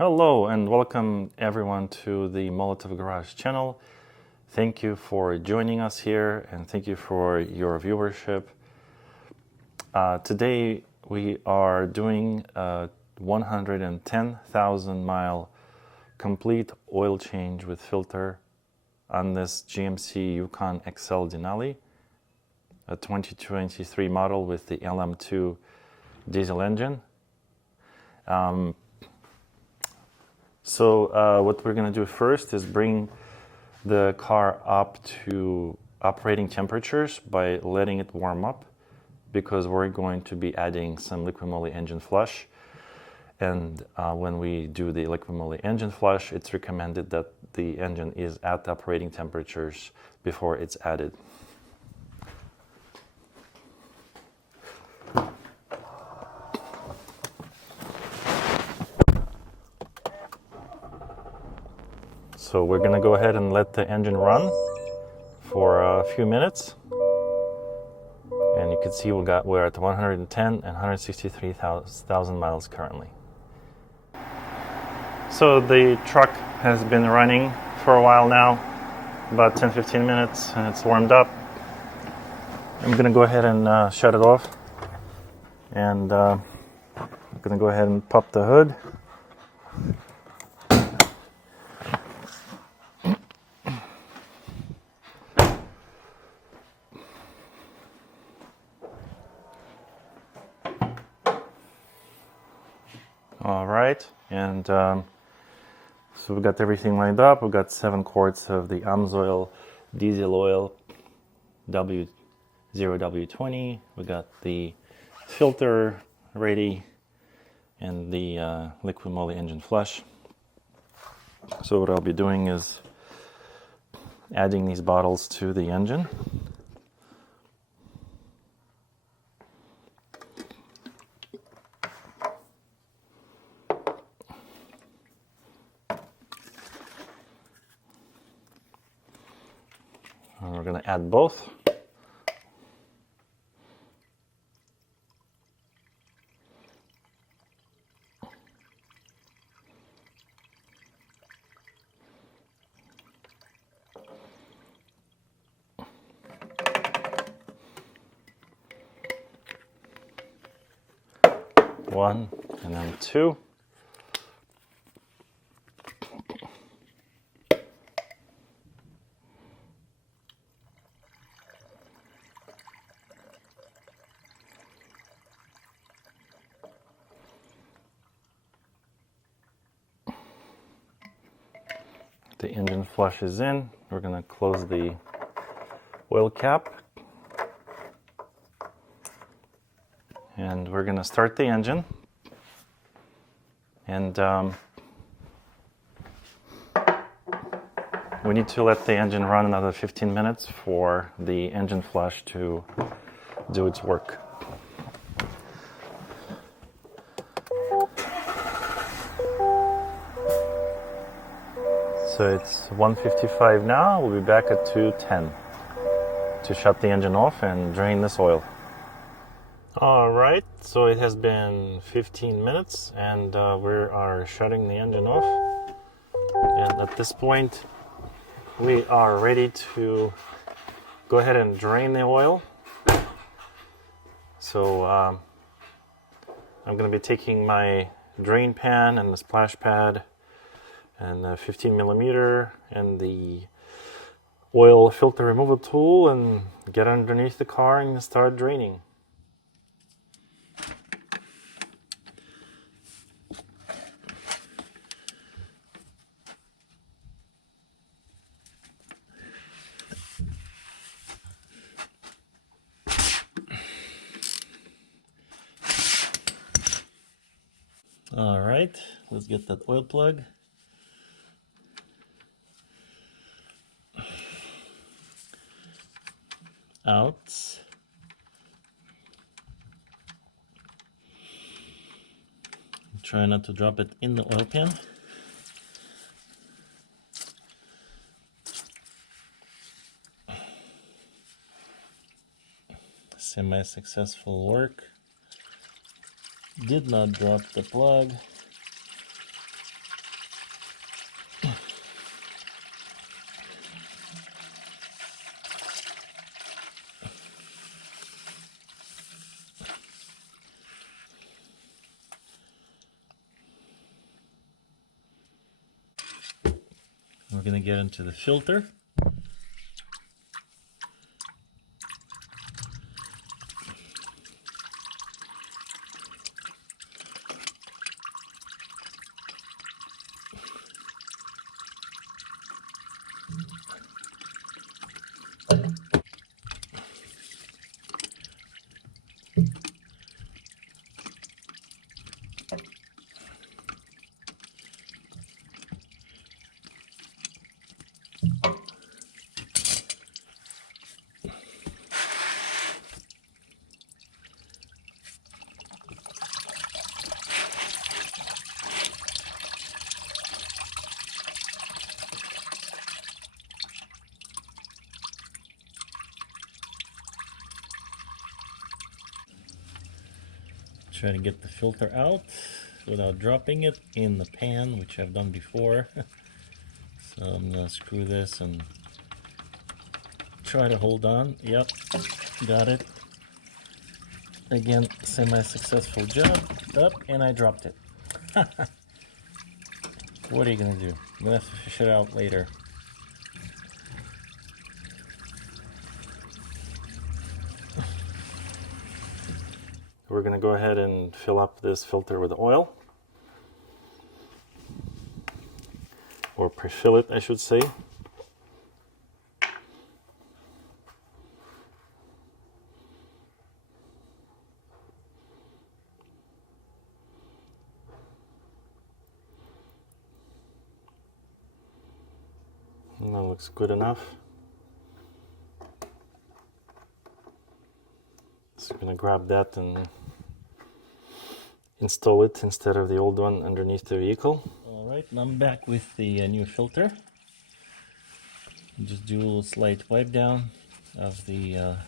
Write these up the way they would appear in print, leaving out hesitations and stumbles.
Hello and welcome everyone to the Molotov Garage channel. Thank you for joining us here and thank you for your viewership. Today we are doing a 110,000 mile complete oil change with filter on this GMC Yukon XL Denali, a 2023 model with the LM2 diesel engine. So what we're going to do first is bring the car up to operating temperatures by letting it warm up, because we're going to be adding some Liquimoly engine flush. And when we do the Liquimoly engine flush, it's recommended that the engine is at operating temperatures before it's added. So we're going to go ahead and let the engine run for a few minutes. And you can see we're at 110 and 163,000 miles currently. So the truck has been running for a while now, about 10-15 minutes, and it's warmed up. I'm going to go ahead and shut it off. And I'm going to go ahead and pop the hood. All right, and so we've got everything lined up. We've got 7 quarts of the AMSOIL diesel oil W0W20. We got the filter ready and the Liquimoly engine flush. So what I'll be doing is adding these bottles to the engine. And we're going to add both. One and then 2. The engine flush is in. We're going to close the oil cap. And we're going to start the engine. And we need to let the engine run another 15 minutes for the engine flush to do its work. So it's 1:55 now. We'll be back at 2:10 to shut the engine off and drain this oil. All right, so it has been 15 minutes and we are shutting the engine off. And at this point, we are ready to go ahead and drain the oil. So I'm going to be taking my drain pan and the splash pad and the 15 millimeter and the oil filter removal tool and get underneath the car and start draining. All right, let's get that oil plug. Out. Try not to drop it in the oil pan. Semi-successful work. Did not drop the plug. We're gonna get into the filter. Try to get the filter out without dropping it in the pan, which I've done before. So I'm gonna screw this and try to hold on. Yep, got it. Again, semi-successful job. Up, and I dropped it. What are you gonna do? I'm gonna have to fish it out later. We're going to go ahead and fill up this filter with oil, or pre-fill it, I should say. And that looks good enough. So I'm going to grab that and install it instead of the old one underneath the vehicle. Alright, now I'm back with the new filter. Just do a little slight wipe down of the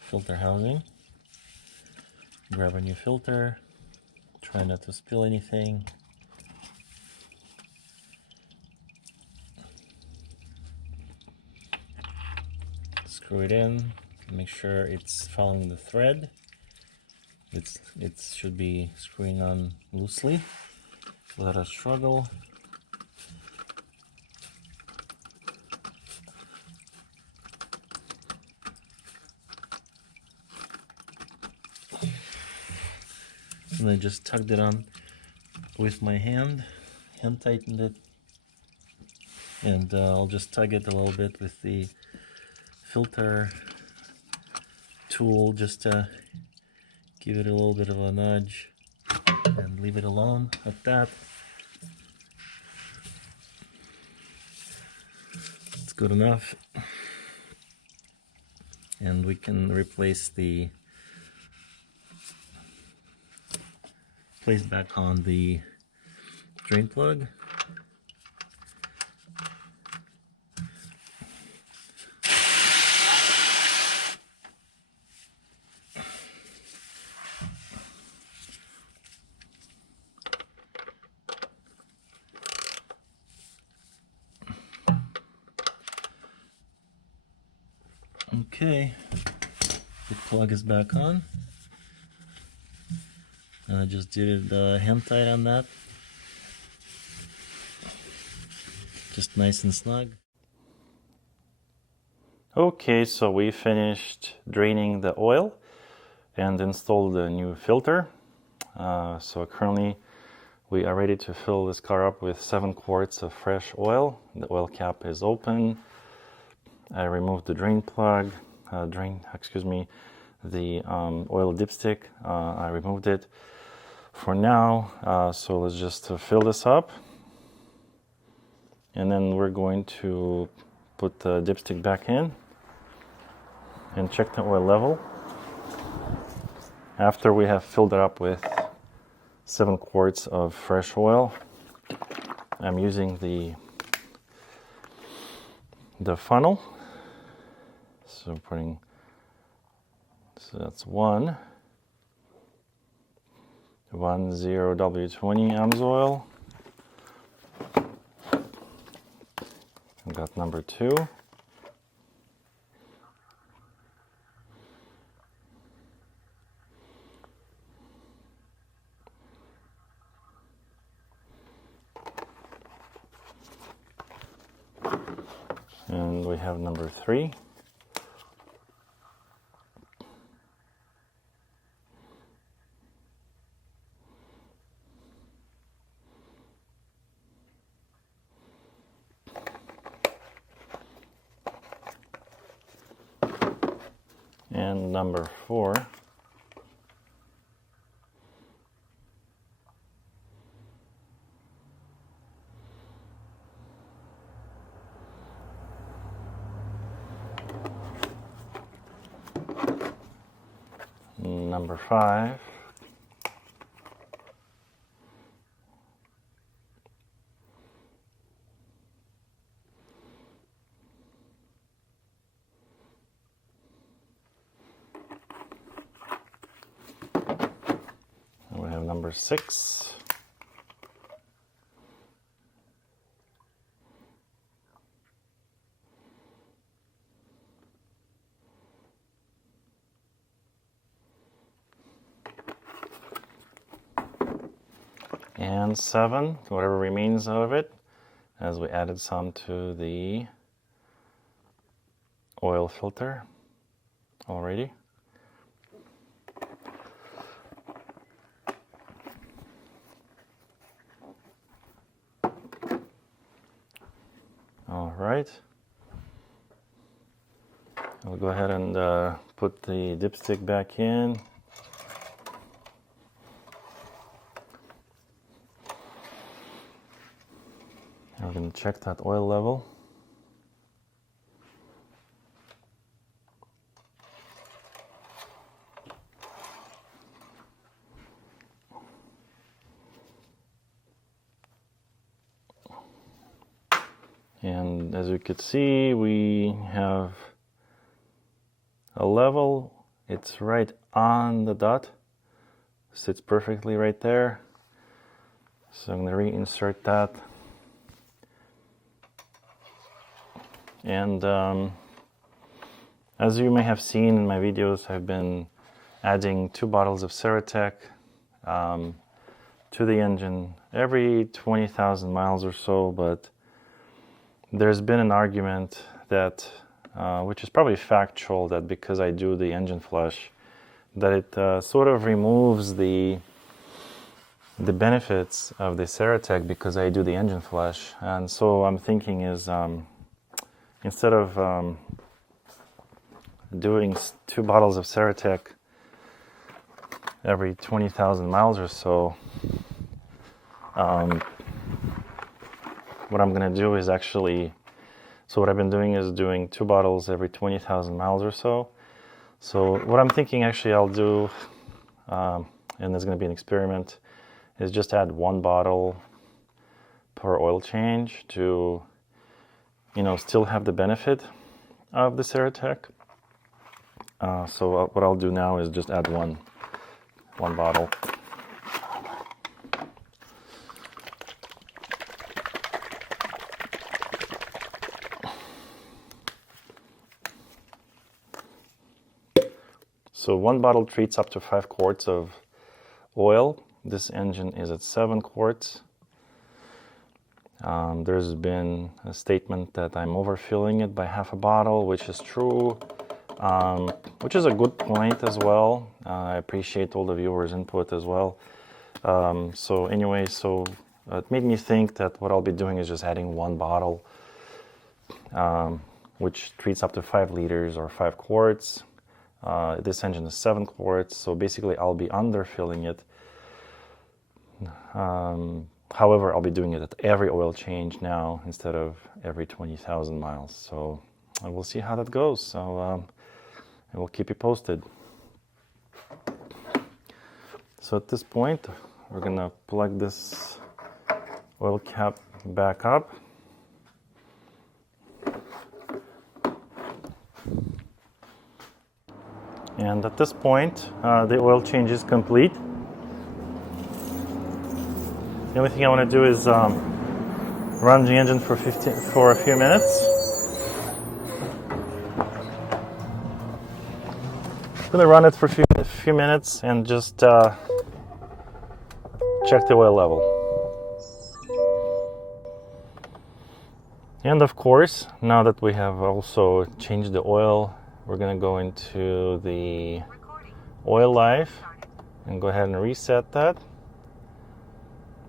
filter housing. Grab a new filter. Try not to spill anything. Screw it in. Make sure it's following the thread. It should be screwing on loosely without a struggle. And I just tugged it on with my hand tightened it, and I'll just tug it a little bit with the filter tool just to give it a little bit of a nudge and leave it alone at that. It's good enough, and we can place back on the drain plug. Okay, the plug is back on. I just did hand tight on that, just nice and snug. Okay, so we finished draining the oil and installed the new filter. So currently we are ready to fill this car up with 7 quarts of fresh oil. The oil cap is open. I removed the drain plug, the oil dipstick. I removed it for now. So let's just fill this up, and then we're going to put the dipstick back in and check the oil level. After we have filled it up with 7 quarts of fresh oil, I'm using the funnel. So that's 10W20 AMSOIL. I've got number 2. And we have number 3. And number 4. Number 5. And we have number 6. And 7, whatever remains out of it, as we added some to the oil filter already. All right. I'll go ahead and put the dipstick back in. We're going to check that oil level. And as you can see, we have a level. It's right on the dot. Sits perfectly right there. So I'm going to reinsert that. And as you may have seen in my videos, I've been adding 2 bottles of Ceratec to the engine every 20,000 miles or so, but there's been an argument that, which is probably factual, that because I do the engine flush, that it sort of removes the benefits of the Ceratec because I do the engine flush. And so I'm thinking is, instead of doing 2 bottles of Ceratec every 20,000 miles or so, what I'm going to do is actually, so what I've been doing is doing 2 bottles every 20,000 miles or so. So what I'm thinking actually I'll do, and there's going to be an experiment, is just add 1 bottle per oil change to, you know, still have the benefit of the Ceratec. So what I'll do now is just add one bottle. So 1 bottle treats up to 5 quarts of oil. This engine is at 7 quarts. There's been a statement that I'm overfilling it by half a bottle, which is true, which is a good point as well. I appreciate all the viewers' input as well. So anyway, so it made me think that what I'll be doing is just adding 1 bottle, which treats up to 5 liters or 5 quarts. This engine is 7 quarts, so basically I'll be underfilling it. However, I'll be doing it at every oil change now instead of every 20,000 miles. So we'll see how that goes. So I will keep you posted. So at this point, we're gonna plug this oil cap back up. And at this point, the oil change is complete. The only thing I want to do is run the engine for a few minutes. I'm going to run it for a few minutes and just check the oil level. And of course, now that we have also changed the oil, we're going to go into the oil life and go ahead and reset that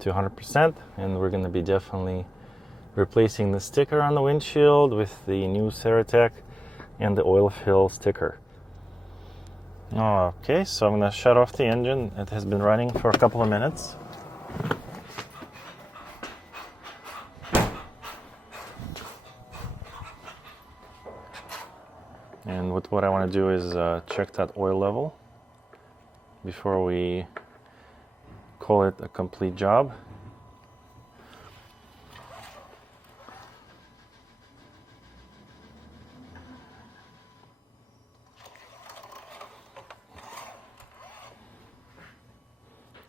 to 100%. And we're going to be definitely replacing the sticker on the windshield with the new Ceratec and the oil fill sticker. Okay, so I'm going to shut off the engine. It has been running for a couple of minutes. And what I want to do is check that oil level before we call it a complete job.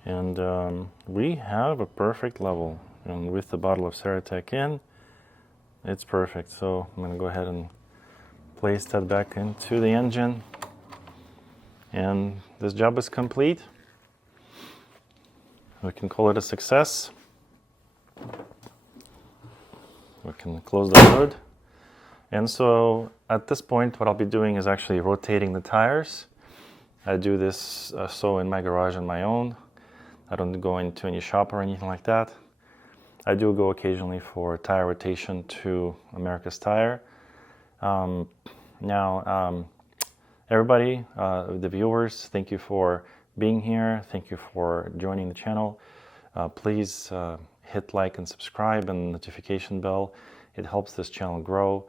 And we have a perfect level, and with the bottle of Ceratec in, it's perfect. So I'm going to go ahead and place that back into the engine, and this job is complete. We can call it a success. We can close the hood. And so at this point, what I'll be doing is actually rotating the tires. I do this so in my garage on my own. I don't go into any shop or anything like that. I do go occasionally for tire rotation to America's Tire. Everybody, the viewers, thank you for being here. Thank you for joining the channel. Please hit like and subscribe and notification bell. It helps this channel grow.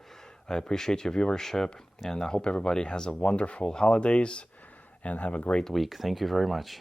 I appreciate your viewership, and I hope everybody has a wonderful holidays and have a great week. Thank you very much.